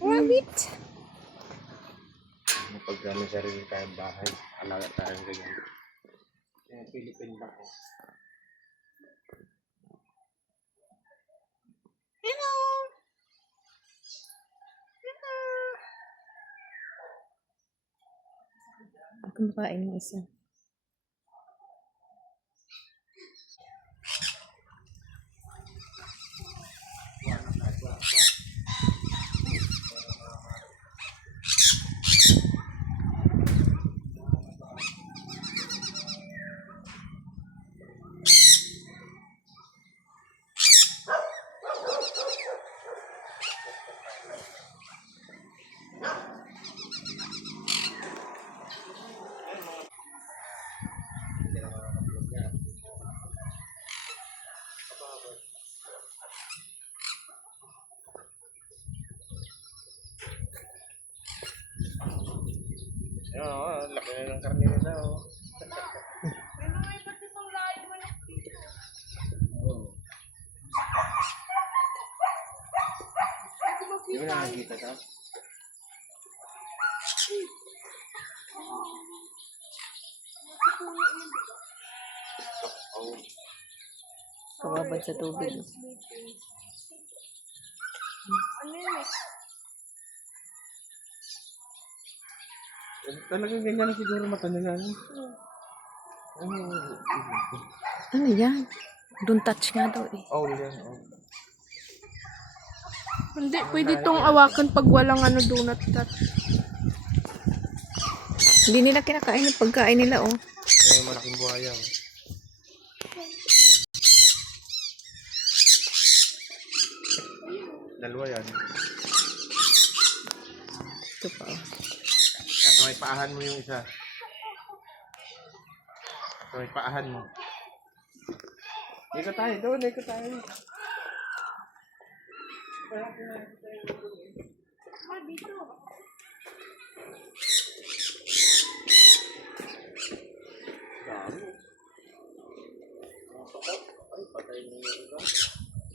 Rabbit. Pag may sarili tayong bahay, alaga tayong ganyan. Philippine ba? Hello. Kumakain ng isa. Oo, laki na ng karne nila. Di ba nakakita ka? Kababad sa tubig. Ano yun eh? Talagang ganyan na siguro mata nila. Ano yan? Don't touch nga daw eh. Oh, yan. Oh. Hindi, pwede itong awakan pag walang ano, donut cut. Hindi nila kinakain yung pagkain nila oh. May malaking buhaya. Dalawa yan. Ito pa oh. May paahan mo yung isa. May paahan mo. Ikot tayo doon, ikot tayo. Dito.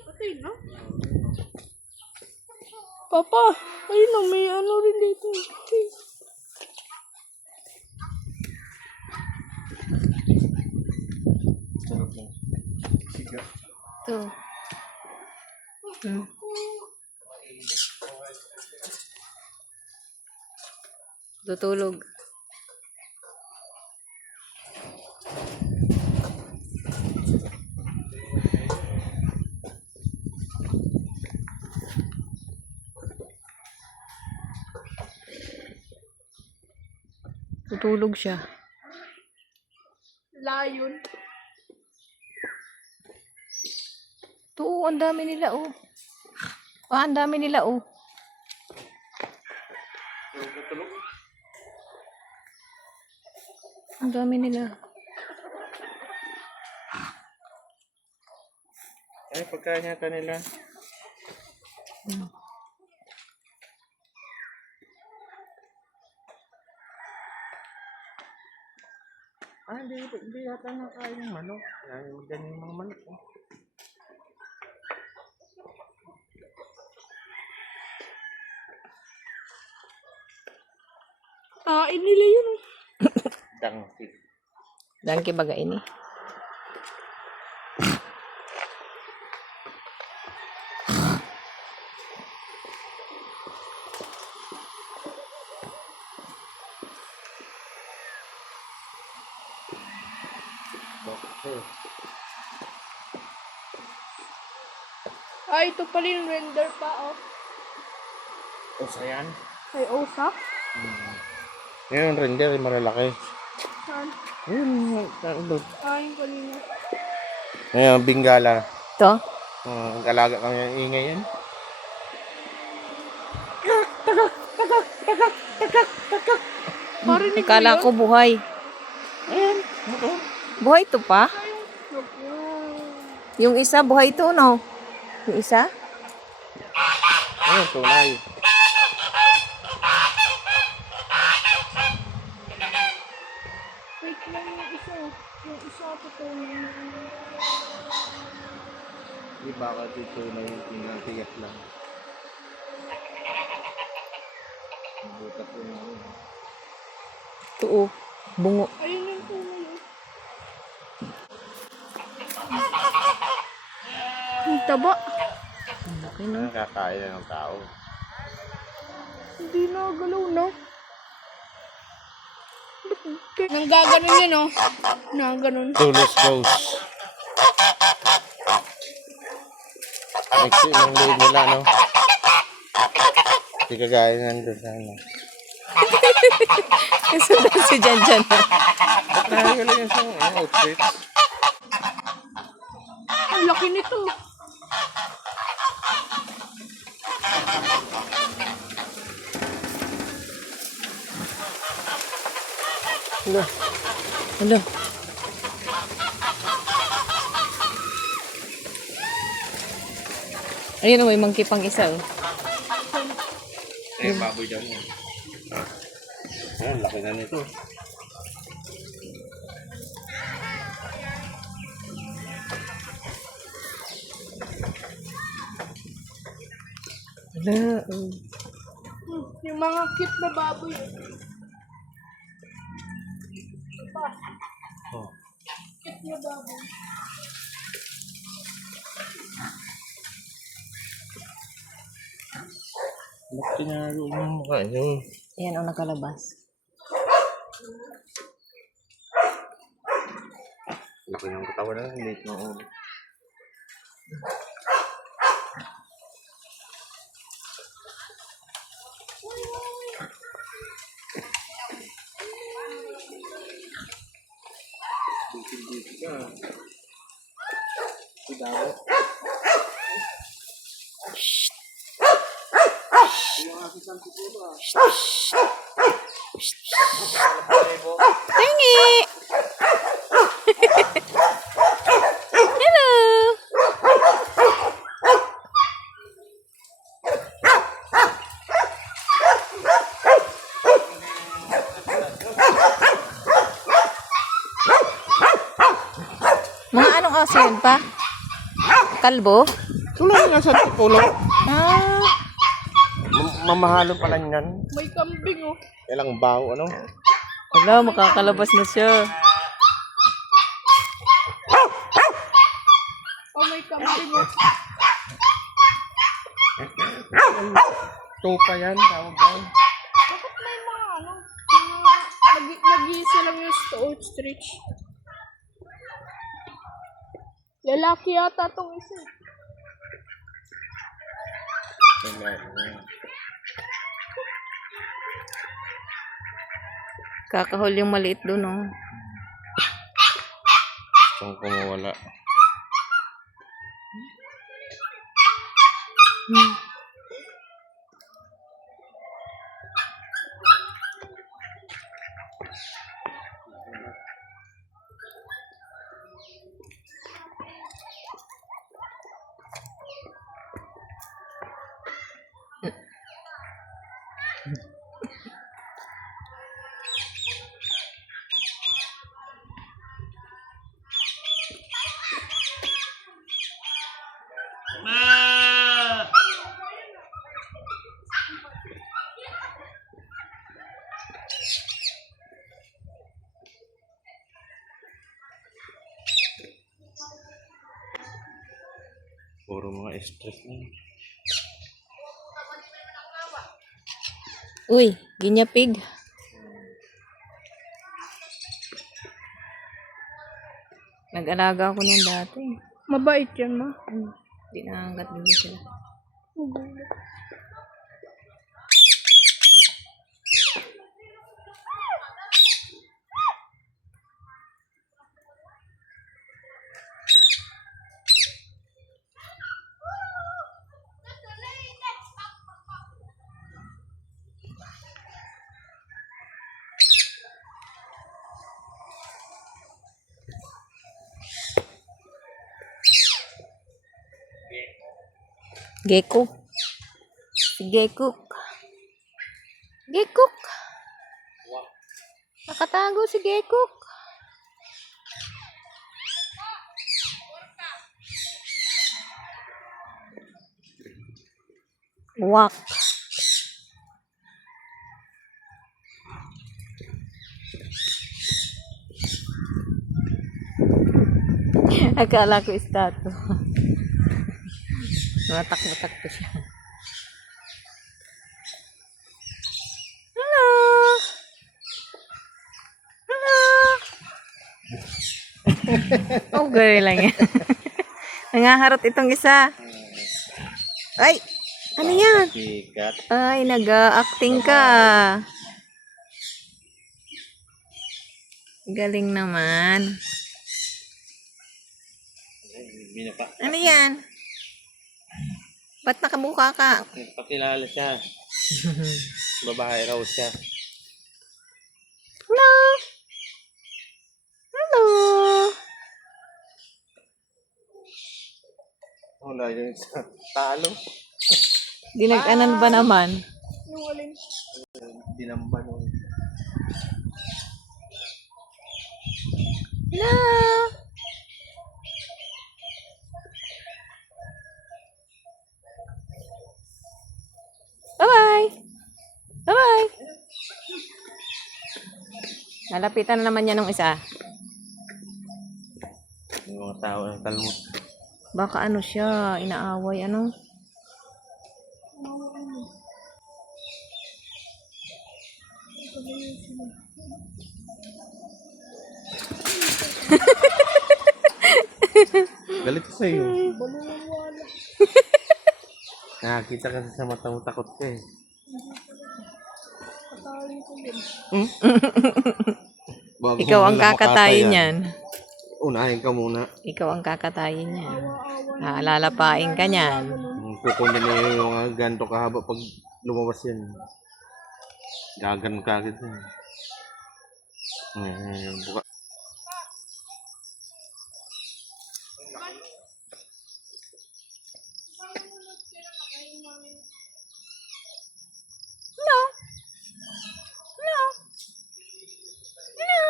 Patay na? Papa, ayun na, may ano rin dito. Siga. Ito. Tutulog. Tutulog siya. Lion. Ito, ang dami nila oh. Ah, ang dami nila oh. Ang dami nila. Ay, pagkain niya kanila. Ah, hindi yata nakain yung manok. Ganyan yung mga manok. Oh. Kain nila yun. Dangsi. Dangke baga ini. Ay, ito pala yung render pa, oh. O, sayan. Ay, osa. Yan yung render, yung malalaki. Saan? Ayun, Ay, yung kanina. Ayan, bingala. Ito. Ang alaga kami yung ingay yan. Marinig mo Akala yun? ko buhay. Ayan, Buhay ito pa? Yung isa, buhay ito, no? Yung isa? ayan, tunay. May maliit lang yung isa. Yung isa totoo lang. Di baka dito na yung tinatigas lang. Buta po na rin. Ito oh, bungo. Ayun yung tunay yun. Ang taba. Ang laki no? Nakakaya ng tao. Hindi na galaw na. Nang gaganon yun, oh. Nang ganon. Tulos goes. Next yung lead nila, no? Hindi kagaya nandun sa ano. Kasunod si Jan Jan. Ba't nakakala yung sa outfit? Ang laki nito. Hala. Hala. Ayun oh, may monkey pang isa oh. Eh, baboy dyan. Ayan, laki na nito. Hala. Oh. Yung mga cute na baboy. Oh. Cute na baboy. Ba't tinalo yung mukha nyo? Ayan oh, nakalabas. Laki ng katawan na, late na ulo. Tingi! Hello! Mga anong aso yun pa? Kalbo? Tulad nga sa pulo. Ah, Mamahalo pala niyan. May kambing, oh. Ilang baw, ano? wala, makakalabas na siya. Oh, may kambing, oh. Tupa yan, tawag yan. Bakit may mga, ano, mga nag-iisa lang yung ostrich? Lalaki yata tong isa. Kakahol yung maliit doon, oh. Saan kumawala? Puro mga stress na. Uy, ginyapig. Nag-alaga ako niyan dati. Mabait yan, ma. Hindi nangangat din sila. Gekko. Si Gekko. Gekko. Nakatago si Gekko. Wak. Akala ko statue. Matak-matak ko siya. Hello! Hello! Oh, gano'n lang yan. Nangaharot itong isa. Ay! Ano yan? Sikat. Ay, nag-acting ka. Galing naman. Binapa. Ano yan? Ba't nakabuka ka? Nagpakilala siya. Babae raw siya. Hello? Hello? Wala yung isa. Talo. Dinag-anan ba naman? Yung alin. Dinamba nung. Hello? Bye-bye! Bye-bye! Nalapitan na naman niya nung isa. Yung mga tao ng talmud. Baka ano siya, inaaway, ano? Galit ko sa'yo. Balungan wala. Nakakita kasi sa mata mo takot ka eh. Katayin ko din. Bago Ikaw mo ang makatayan. kakatayin niyan. Unahin ka muna. Ikaw ang kakatayin niyan. Awa-awa. Lalapain ka niyan. Kukunin na yung mga ganto kahaba pag lumabas yan. Gagan ka agad yan. Buka. Hello? Hello? Hello?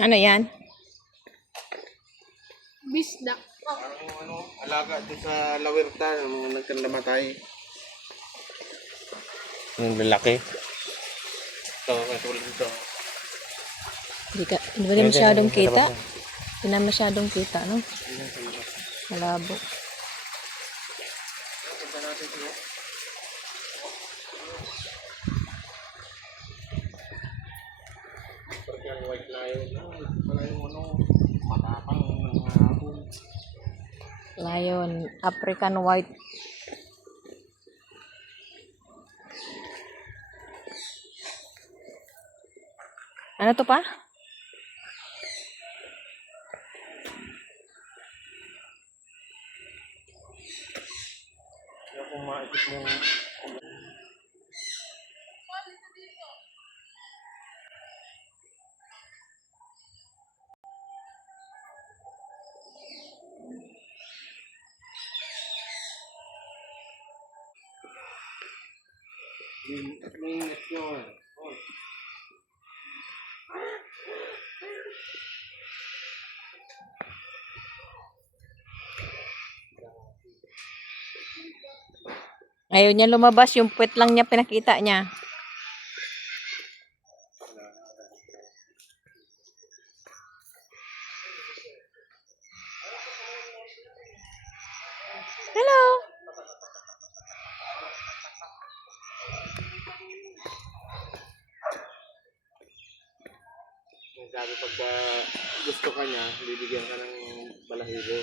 Ano yan? Bisda. Alaga doon sa Lawerta, mga nagkandamatay. Yung lalaki. Ito, katulad dito. Hindi ba masyadong kita? Hindi na masyadong kita, no? Malabo. Yung white lion. Wala yung ano, matapang ng hapon. Lion, African white. Ano to pa? Kaya kung maikot mo minit yun. Oh. Ayaw niya lumabas, yung puwet lang niya pinakita niya. Hello. Sabi pagka gusto ka niya, bibigyan ka ng balahibo.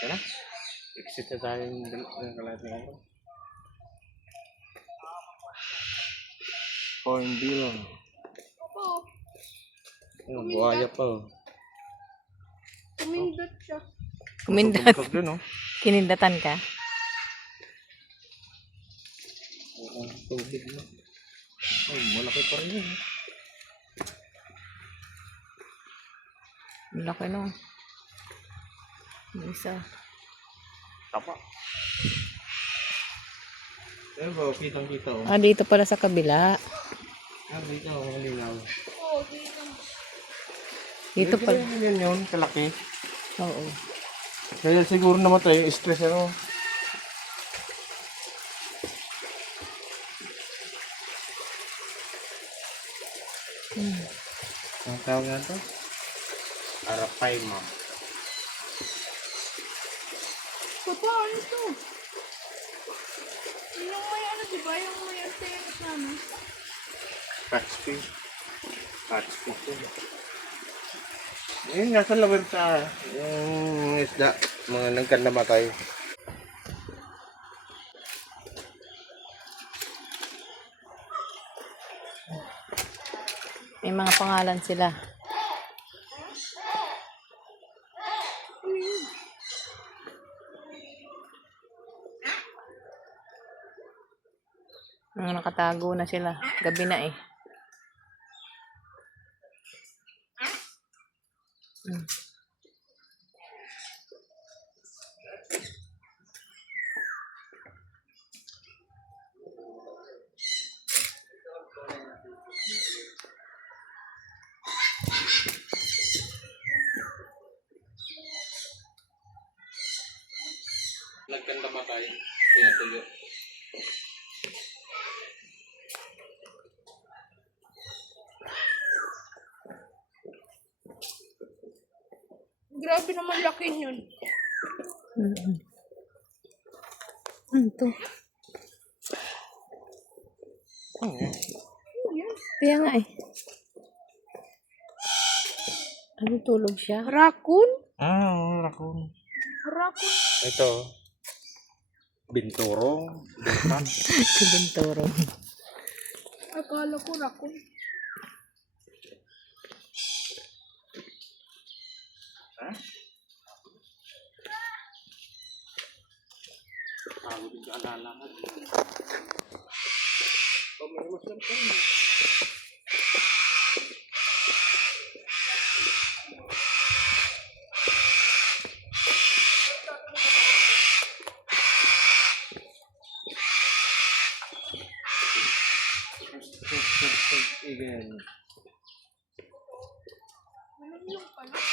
Kaya na? Exit na tayo ng kalat ng ano. Corn bill. Opo. Buhaya pa oh. Kumindot siya. Kumindat. Tumutok din, oh. Kinindatan ka? Oo, tubig na. Ay, malaki pa rin yun. Ang laki no. Yung isa. Tapa. Ayun ba, kitang-kita, oh. Ah, dito pala sa kabila. Ah, dito, oh, linaw. Oo, dito. Dito pala. Yan yun, kalaki. Oo. Kaya siguro namatay, stress ano. Ang tawag nga ito? Arapay, ma'am. Papa, ano to? Yung may ano, di ba? Yung may antenna na ano? Catchfish. Catchfish yun. Yun, nasa lawer sa yung isda. Mga nagkan namatay. May mga pangalan sila. Mga nakatago na sila. Gabi na eh. Hmm. Nagkan namatay. Pinatuyo. Grabe naman laki yun. Mm-hmm. Ano to? Kaya nga eh. Ano tulog siya? Raccoon? Ah, raccoon. Raccoon? Ito. Binturong. Bintan. Kubintoro. Akala ko raccoon. Ha? Ako din sa alalahan. May masarap ka rin. Again. Ano yung pala?